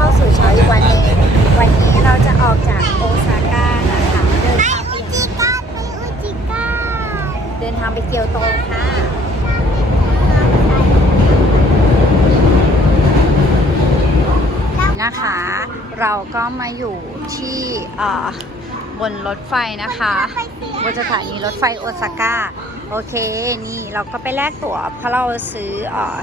เข้าสู่เช้าอีกวันหนึ่งวันนี้เราจะออกจากโอซาก้านะคะเดินทางไปจิก้าไปอุจิก้าเดินทางไปเกียวโตค่ะนะคะ เราก็มาอยู่ที่เอ่อบนรถไฟนะคะบนสถานีรถไฟโอซาก้า โอเค นี่เราก็ไปแลกตั๋วเพราะเราซื้อเอ่อ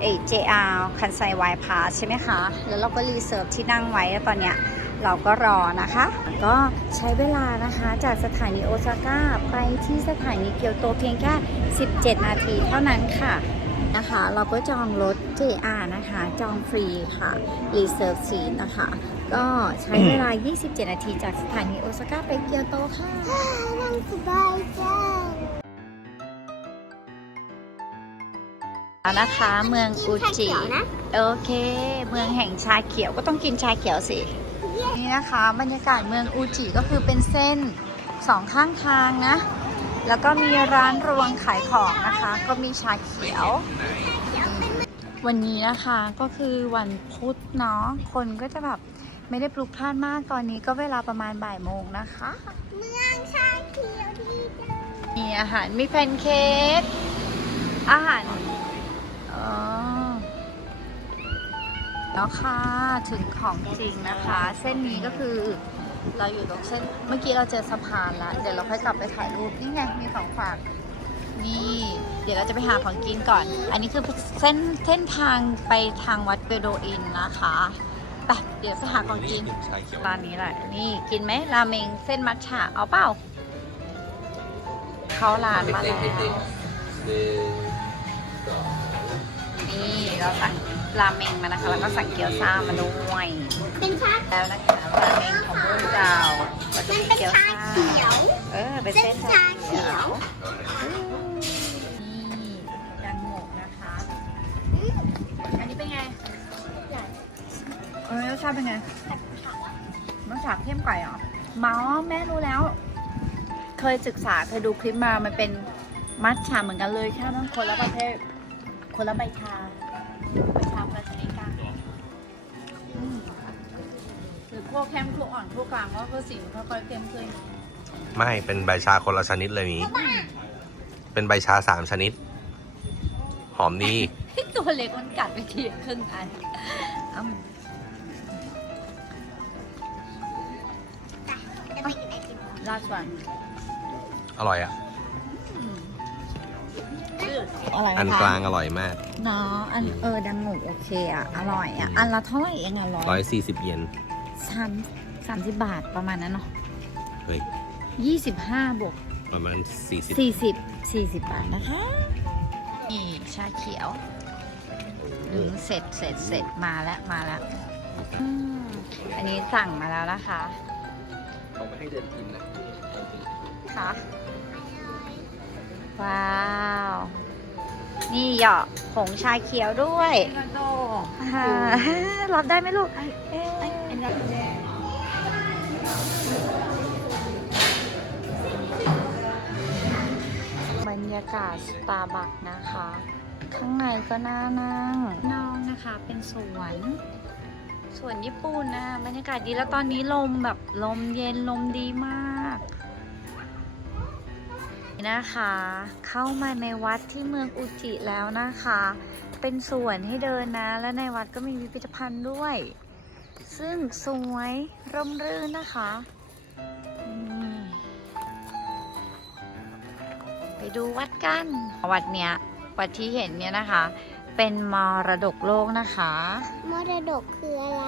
เอ JR คันไซไวพาใช่ไหมคะ แล้วเราก็รีเซิร์ฟที่นั่งไว้แล้วตอนเนี้ยเราก็รอนะคะ ก็ใช้เวลานะคะจากสถานีโอซาก้าไปที่สถานีเกียวโตเพียงแค่ 17 นาทีเท่านั้นค่ะนะคะ เราก็จองรถ JR นะคะ จองฟรีค่ะ Reserve Seat นะคะ ก็ใช้เวลา 27 นาทีจากสถานีโอซาก้าไปเกียวโตค่ะนั่งสบายจัง แล้วนะคะเมืองอุจินะโอเค เมืองแห่งชาเขียวก็ต้องกินชาเขียวสิ นี่นะคะ บรรยากาศเมืองอุจิก็คือเป็นเส้นสองข้างทางนะ แล้วก็มีร้านรวงขายของนะคะ ก็มีชาเขียว วันนี้นะคะก็คือวันพุธเนาะคนก็จะแบบไม่ได้ปลุกพล่านมากตอนนี้ก็เวลาประมาณบ่ายโมงนะคะ เมืองชาเขียวที่เจอมีอาหารมีแพนเค้ก แล้วค่ะถึงของจริงนะคะ เส้นนี้ก็คือเราอยู่ตรงเส้นเมื่อกี้เราเจอสะพานแล้วเดี๋ยวเราค่อยกลับไปถ่ายรูปนี่ไงมีของฝากนี่เดี๋ยวเราจะไปหาของกินก่อน อันนี้คือเส้นเส้นทางไปทางวัดเบโดอินนะคะไปเดี๋ยวไปหาของกินร้านนี้แหละนี่กินไหมราเมงเส้นมัทฉะเอาเปล่าเข้าร้านมาแล้วนี่เราสั่ง ราเมงมานะคะ แล้วก็สั่งเกี๊ยวซ่ามาด้วยเป็นชาแล้วนะคะราเมงของพวกเราก็จะมันมีเป็นเกี๊ยวชาซ่าเขียวเออเป็นเส้เส้นนชาชาเขีเขียยววนี่ดังหมกนะคะอันนี้เป็นไงเออรสชาติเป็นไงรสชาติเข้มไก่เหรอเมาแม่รู้แล้ว เคยศึกษาเคยดูคลิปมา มันเป็นมัทฉะเหมือนกันเลยแค่มันคนละประเภทคนละใบชา ใบชาคนละชนิดกันอืมหรือพวกเข้มพวกอ่อนพวกกลางก็คือสีมันค่อยๆเข้มขึ้นไม่เป็นใบชาคนละชนิดเลยนี้เป็นใบชาสามชนิด หอมดี ตัวเล็กมันกัดไปทีครึ่งอันอ้ำจะไปกินไอติม last one อร่อยอะ อะไรอันกลางอร่อยมากเนาะอันเออดังหมูโอเคอะอร่อยอะอันละเท่าไหร่เองอะร้ร้ออยยสี่สิบเยนสามสามสิบบาทประมาณนั้นเนาะเฮ้ยยี่สิบห้าบวกประมาณสี่สิบสี่สิบสี่สิบบาทนะคะนี่ชาเขียวอืมเสร็จเสร็จเสร็จมาแล้วมาแล้วอืมอันนี้สั่งมาแล้วนะคะเขาไม่ให้เดินกินนะค่ะว้าว นี่เหยาะผงชาเขียวด้วยอ่ารับได้ไหมลูกเอ๊ะบรรยากาศสตาร์บัคนะคะ ข้างในก็น่านั่งนอกนะคะเป็นสวนสวนญี่ปุ่นนะบรรยากาศดีแล้วตอนนี้ลมแบบลมเย็นลมดีมาก นะคะ เข้ามาในวัดที่เมืองอุจิแล้วนะคะ เป็นสวนให้เดินนะ และในวัดก็มีพิพิธภัณฑ์ด้วย ซึ่งสวยร่มรื่นนะคะ ไปดูวัดกัน วัดเนี้ยวัดที่เห็นเนี่ยนะคะ เป็นมรดกโลกนะคะ มรดกคืออะไร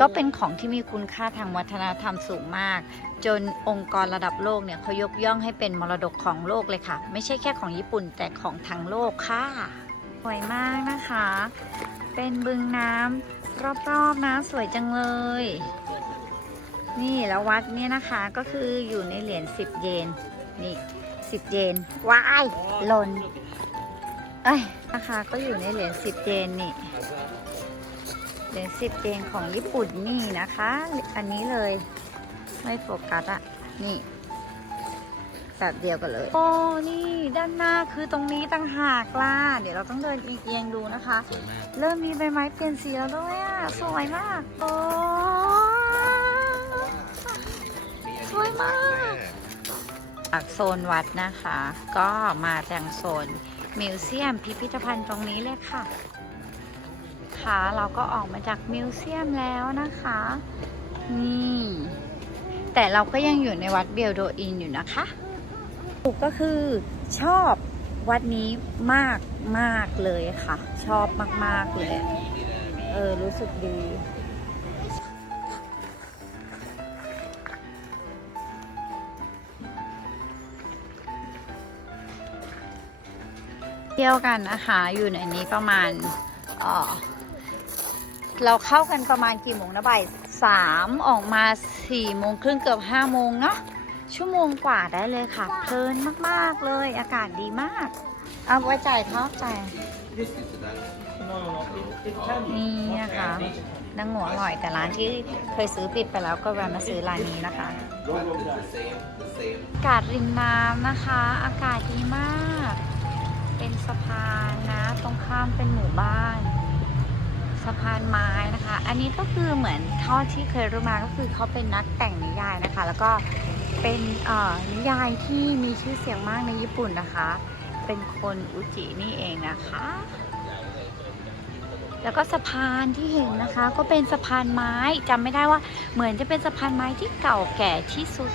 ก็เป็นของที่มีคุณค่าทางวัฒนธรรมสูงมาก จนองค์กรระดับโลกเนี่ยเขายกย่องให้เป็นมรดกของโลกเลยค่ะ ไม่ใช่แค่ของญี่ปุ่นแต่ของทั้งโลกค่ะสวยมากนะคะ เป็นบึงน้ำรอบๆนะสวยจังเลย นี่แล้ววัดเนี่ยนะคะก็คืออยู่ในเหรียญ10 เยนนี่10 เยนว้ายหล่นเอ้ยนะคะก็อยู่ในเหรียญ10เยนนี่ เหรียญสิบเยนของญี่ปุ่นนี่นะคะ อันนี้เลยไม่โฟกัสอะนี่ แบบเดียวกันเลย โอ้ นี่ด้านหน้าคือตรงนี้ต่างหากล่ะ เดี๋ยวเราต้องเดินเอียงๆดูนะคะสวยมากเริ่มมีใบไม้เปลี่ยนสีแล้วด้วยอะสวยมาก โอ้สวยมากจากโซนวัดนะคะ ก็มาจากโซน มิวเซียมพิพิธภัณฑ์ตรงนี้เลยค่ะ ค่ะเราก็ออกมาจากมิวเซียมแล้วนะคะ นี่ แต่เราก็ยังอยู่ในวัดเบียลโดอินอยู่นะคะก็คือชอบวัดนี้มากมากเลยค่ะ ชอบมาก ๆ เลย เออ รู้สึกดี เที่ยวกันนะคะ อยู่ในนี้ประมาณเออเราเข้ากันประมาณกี่โมงนะบ่ายสามออกมาสี่โมงครึ่งเกือบห้าโมงเนาะชั่วโมงกว่าได้เลยค่ะ เพลินมาก ๆ เลย อากาศดีมาก เอาไว้จ่ายท็อปจ่ายนี่นะคะนังหัวอร่อยแต่ร้านที่เคยซื้อปิดไปแล้วก็แวะมาซื้อร้านนี้นะคะ อากาศริมน้ำนะคะ อากาศดีมาก เป็นหมู่บ้านสะพานไม้นะคะ อันนี้ก็คือเหมือนเท่าที่เคยรู้มาก็คือเขาเป็นนักแต่งนิยายนะคะ แล้วก็เป็นเอ่อนิยายที่มีชื่อเสียงมากในญี่ปุ่นนะคะ เป็นคนอุจินี่เองนะคะ แล้วก็สะพานที่เห็นนะคะ ก็เป็นสะพานไม้จำไม่ได้ว่าเหมือนจะเป็นสะพานไม้ที่เก่าแก่ที่สุด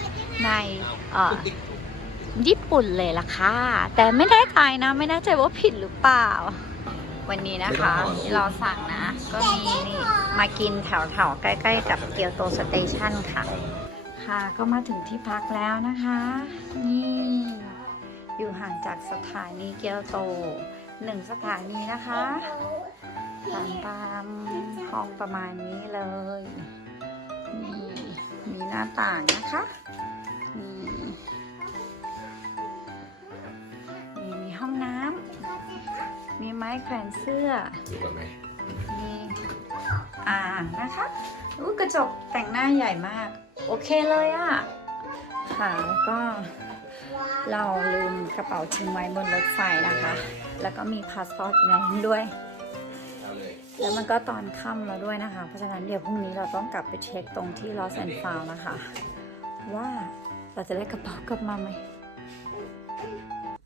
ในเอ่อญี่ปุ่นเลยล่ะค่ะ แต่ไม่แน่ใจนะ ไม่แน่ใจว่าผิดหรือเปล่า วันนี้นะคะที่เราสั่งนะ ก็มีนี่มากินแถวๆ ใกล้ๆ กับเกียวโตสเตชันค่ะ ค่ะก็มาถึงที่พักแล้วนะคะ นี่ อยู่ห่างจากสถานีเกียวโตหนึ่งสถานีนะคะตามตามห้องประมาณนี้เลยนี่มีหน้าต่างนะคะ แขวนเสื้อดูก่อนไหมมีอ่างนะคะอู้กระจกแต่งหน้าใหญ่มาก โอเคเลยอะค่ะแล้วก็เราลืมกระเป๋าทิ้งไว้บนรถไฟนะคะ แล้วก็มีพาสปอร์ตในนั้นด้วยเอาเลยแล้วมันก็ตอนค่ำแล้วด้วยนะคะ เพราะฉะนั้นเดี๋ยวพรุ่งนี้เราต้องกลับไปเช็คตรงที่ลอสแอนฟาวนะคะ ว่าเราจะได้กระเป๋ากลับมาไหม